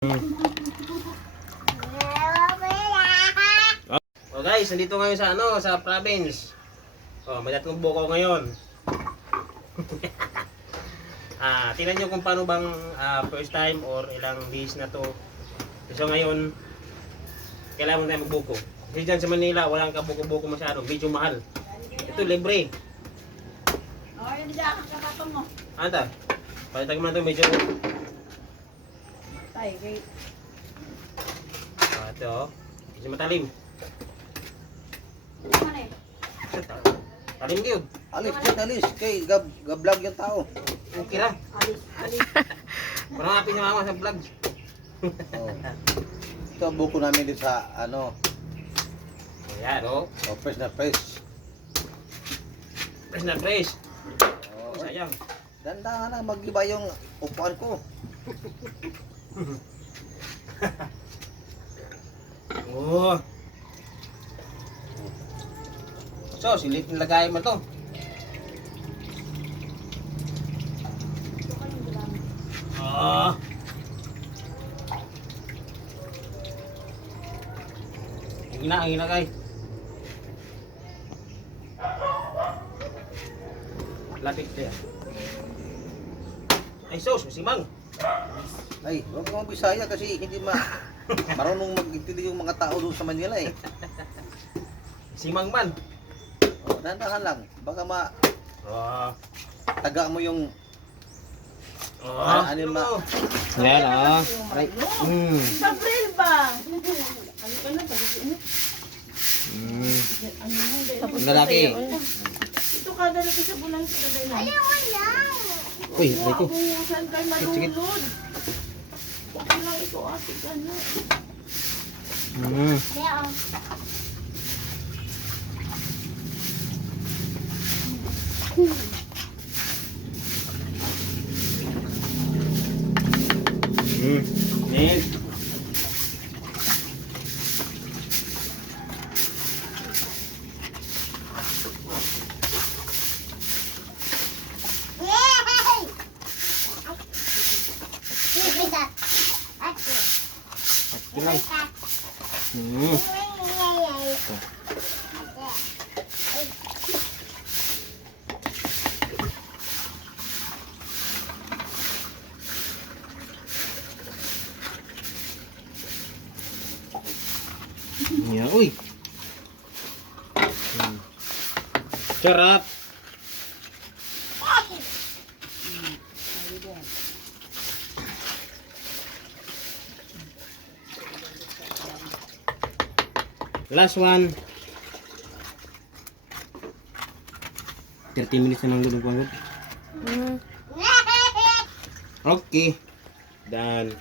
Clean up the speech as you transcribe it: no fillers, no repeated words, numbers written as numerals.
Oh guys, nandito ngayon sa sa province. Oh, may tatlong buko ngayon. Tingnan niyo kung paano bang first time or ilang days na to. So ngayon, kailangan mo tayo magbuko. Kasi dyan sa Manila, walang kabuko-buko masyado. Medyo mahal. Ito, libre. Oh, yun dyan, kakapatong mo. Anta, palitan ko na ito medyo. Tay, wait. Ito, medyo matalim. Ano eh? Talim yun. Alis, alis. Kay gablog yung tao. Okay lang. Alis. Parang happy si mama sa vlog. Oh. Ito ang buko namin dito sa Ayan, oh. fresh na fresh. Fresh na fresh. Oh, Sayang. dandahan lang mag-iba yung upuan ko. Oh. So, silip nilagay mo to. Ah. Ang inagay. Lapit dia. Ay, sos, masimang. Ay, huwag kang Bisaya kasi hindi marunong mag-intindi yung mga tao doon sa Manila eh. Simang man. Oh, dandahan lang. Baka Oh. taga mo yung Oh. ano ma. Yan, ah. Ay. Sabril ba? Ano ka na? Ano mo? Tapos Lalaki. ito ka dala sa bulan sa kaday na. Uy, aray ko. Saan kayo malulod? Okay lang ito ate ka na. Nen. Lang. Ya, uy. Sarap. Last one. 30 minutes na lang gulong pangod. Okay. Done.